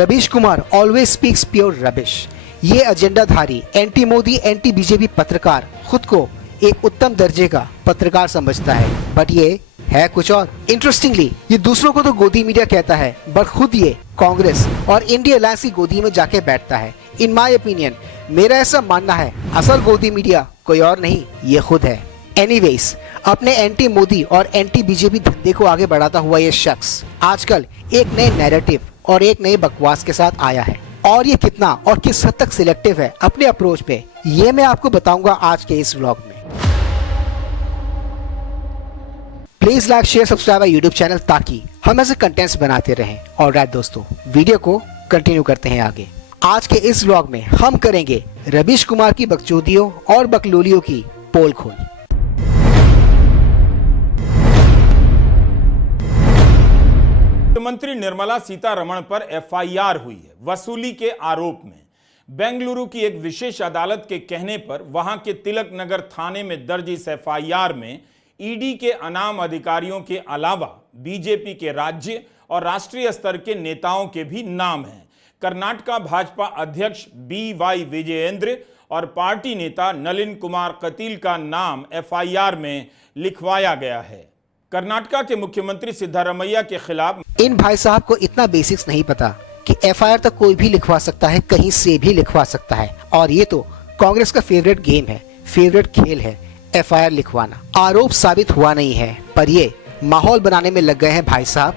Ravish Kumar always speaks pure rubbish. ये एजेंडाधारी anti Modi anti BJP पत्रकार खुद को एक उत्तम दर्जे का पत्रकार समझता है, बट ये है कुछ और। इंटरेस्टिंगली ये दूसरों को तो गोदी मीडिया कहता है, बट खुद ये कांग्रेस और इंडिया अलायंस की गोदी में जाके बैठता है। इन माय ओपिनियन मेरा ऐसा मानना है, असल गोदी मीडिया कोई और नहीं, ये खुद है। एनीवेज, अपने एंटी मोदी और एंटी बीजेपी धंधे को आगे बढ़ाता हुआ ये शख्स आजकल एक नए नैरेटिव और एक नए बकवास के साथ आया है, और ये कितना और किस हद तक सिलेक्टिव है अपने अप्रोच पे, ये मैं आपको बताऊंगा आज के इस व्लॉग में। Please like share subscribe YouTube channel ताकि हम ऐसे कंटेंट्स बनाते रहें। और राइट दोस्तों, वीडियो को कंटिन्यू करते हैं आगे। आज के इस व्लॉग में हम करेंगे रवीश कुमार की बकचोदियों और बकलोलियों की पोल खोल। मंत्री निर्मला सीतारमण पर एफआईआर हुई है वसूली के आरोप में। बेंगलुरु की एक विशेष अदालत के कहने पर वहां के तिलक नगर थाने में दर्ज इस एफआईआर में ईडी के अनाम अधिकारियों के अलावा बीजेपी के राज्य और राष्ट्रीय स्तर के नेताओं के भी नाम हैं। कर्नाटका भाजपा अध्यक्ष BY विजयेंद्र और पार्टी नेता नलिन कुमार कटील का नाम एफआईआर में लिखवाया गया है। कर्नाटका के मुख्यमंत्री सिद्धारमैया के खिलाफ इन भाई साहब को इतना बेसिक्स नहीं पता कि एफआईआर तक कोई भी लिखवा सकता है, कहीं से भी लिखवा सकता है, और ये तो कांग्रेस का फेवरेट गेम है, फेवरेट खेल है एफआईआर लिखवाना। आरोप साबित हुआ नहीं है, पर ये माहौल बनाने में लग गए हैं भाई साहब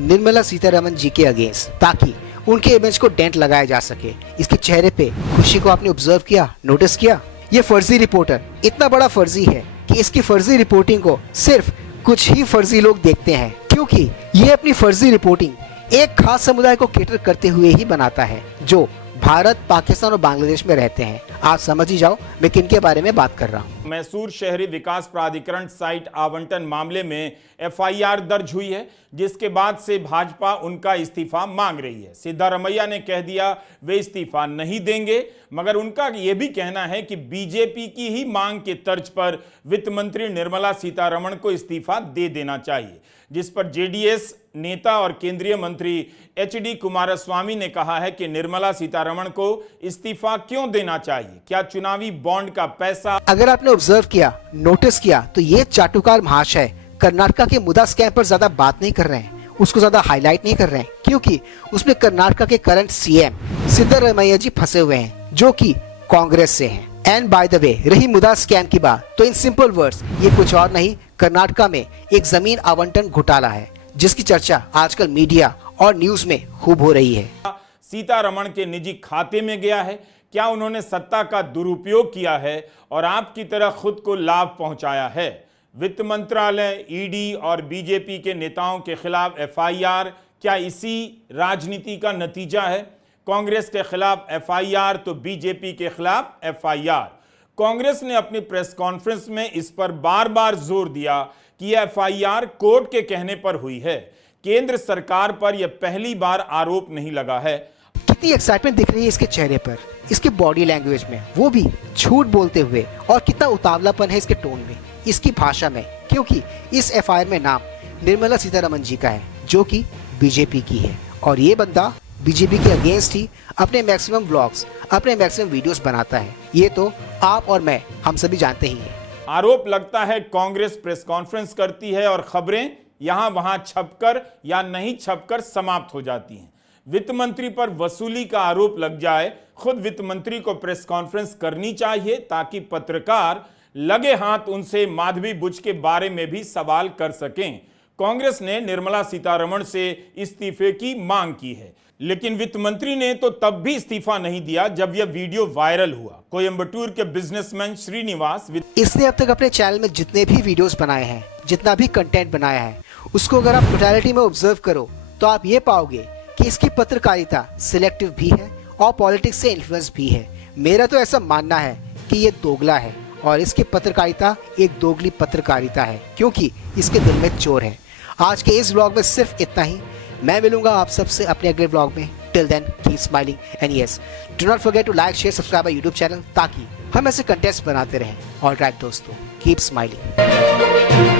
निर्मला सीतारमण जी के अगेंस्ट, ताकि उनके इमेज को डेंट लगाया जा सके। इसके चेहरे पे खुशी को आपने ऑब्जर्व किया, नोटिस किया? ये फर्जी रिपोर्टर इतना बड़ा फर्जी है कि इसकी फर्जी रिपोर्टिंग को सिर्फ कुछ ही फर्जी लोग देखते हैं, क्योंकि ये अपनी फर्जी रिपोर्टिंग एक खास समुदाय को केटर करते हुए ही बनाता है, जो भारत, पाकिस्तान और बांग्लादेश में रहते हैं। आप समझ ही जाओ मैं किन के बारे में बात कर रहा हूँ। मैसूर शहरी विकास प्राधिकरण साइट आवंटन मामले में एफआईआर दर्ज हुई है, जिसके बाद से भाजपा उनका इस्तीफा मांग रही है। सिद्धारमैया ने कह दिया वे इस्तीफा नहीं देंगे, मगर उनका यह भी कहना है कि बीजेपी की ही मांग के तर्ज पर वित्त मंत्री निर्मला सीतारमण को इस्तीफा दे देना चाहिए, जिस पर जेडीएस नेता और केंद्रीय मंत्री HD कुमारस्वामी ने कहा है कि निर्मला सीतारमण को इस्तीफा क्यों देना चाहिए, क्या चुनावी बॉन्ड का पैसा। अगर आपने ऑब्जर्व किया, नोटिस किया, तो ये चाटुकार महाशय कर्नाटका के मुद्दा स्कैम पर ज्यादा बात नहीं कर रहे हैं, उसको ज्यादा हाईलाइट नहीं कर रहे हैं, क्योंकि उसमें कर्नाटका के करंट सीएम सिद्धारमैया जी फंसे हुए हैं, जो कि कांग्रेस से हैं। एंड बाय द वे, रही मुद्दा स्कैम की बात, तो इन सिंपल वर्ड्स ये कुछ और नहीं, कर्नाटका में एक जमीन आवंटन घोटाला है, जिसकी चर्चा आजकल मीडिया और न्यूज में खूब हो रही है। सीतारमण के निजी खाते में गया है, क्या उन्होंने सत्ता का दुरुपयोग किया है और आपकी तरह खुद को लाभ पहुंचाया है? वित्त मंत्रालय, ईडी और बीजेपी के नेताओं के खिलाफ एफआईआर क्या इसी राजनीति का नतीजा है? कांग्रेस के खिलाफ एफआईआर तो बीजेपी के खिलाफ एफआईआर। कांग्रेस ने अपनी प्रेस कॉन्फ्रेंस में इस पर बार बार जोर दिया कि यह एफआईआर कोर्ट के कहने पर हुई है, केंद्र सरकार पर यह पहली बार आरोप नहीं लगा है। कितनी एक्साइटमेंट दिख रही है इसके चेहरे पर, इसके बॉडी लैंग्वेज में, वो भी झूठ बोलते हुए, और कितना उतावलापन है इसके टोन में, इसकी भाषा में, क्योंकि इस एफआईआर में नाम निर्मला सीतारमण जी का है, जो कि बीजेपी की है, और ये बंदा बीजेपी के अगेंस्ट ही अपने मैक्सिमम व्लॉग्स, अपने मैक्सिमम वीडियोस बनाता है। ये तो आप और मैं, हम सभी जानते ही हैं। आरोप लगता है कांग्रेस प्रेस कॉन्फ्रेंस करती है और खबरें यहां वहां छपकर या नहीं छपकर समाप्त हो जाती हैं। वित्त मंत्री पर वसूली का आरोप लग जाए, खुद वित्त मंत्री को प्रेस कॉन्फ्रेंस करनी चाहिए, ताकि पत्रकार लगे हाथ उनसे माधवी बुच के बारे में भी सवाल कर सकें। कांग्रेस ने निर्मला सीतारमण से इस्तीफे की मांग की है, लेकिन वित्त मंत्री ने तो तब भी इस्तीफा नहीं दिया जब यह वीडियो वायरल हुआ। कोयंबटूर के बिजनेसमैन श्रीनिवास, इसने अब तक अपने चैनल में जितने भी वीडियोस बनाए हैं, जितना भी कंटेंट बनाया है, उसको अगर आप टोटलिटी में ऑब्जर्व करो तो आप ये पाओगे कि इसकी पत्रकारिता सिलेक्टिव भी है और पॉलिटिक्स से इन्फ्लुएंस भी है। मेरा तो ऐसा मानना है कि ये दोगला है, और इसकी पत्रकारिता एक दोगली पत्रकारिता है, क्योंकि इसके दिल में चोर है। आज के इस व्लॉग में सिर्फ इतना ही। मैं मिलूंगा आप सबसे अपने अगले व्लॉग में। Till then keep smiling and yes, do not forget to like share subscribe YouTube channel, ताकि हम ऐसे कंटेंट्स बनाते रहें। ऑलराइट दोस्तों, कीप स्माइलिंग।